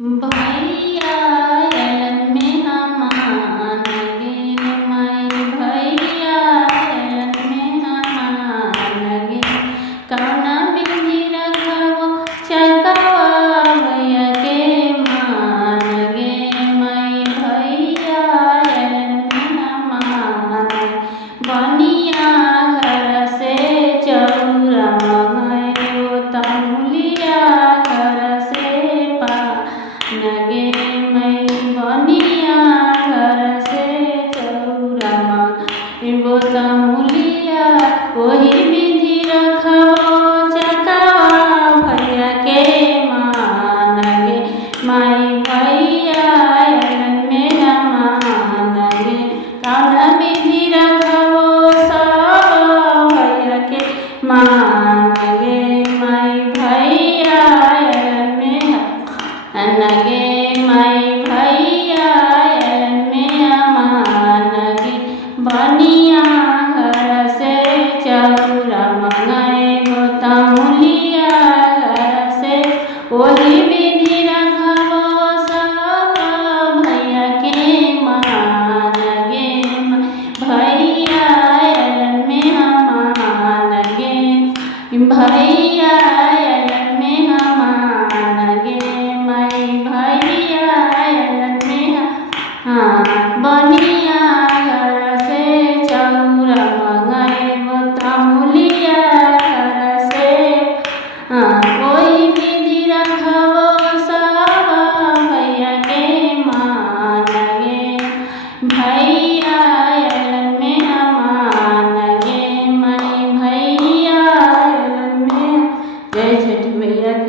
भैया एलन में हमान गे माई भैया एलन में हमान गे कौना बिंदी रखबो चकवा भैया के मान गे माई भैया एलन में हमान बनिया घर से चौरा मंगायो तमुलिया घर से नगे मई बनिया घर से चौरा मंगायो तमुलिया वही विधि रखबो चकवा भैया के मान गे माई भैया एलन में मान गे कौना विधि रखबो सब भैया के मान गे माई भैया एलन में गे माई भैया एलन में मान गे बनिया घर से चौरा मंगाए तमुलिया घर से वही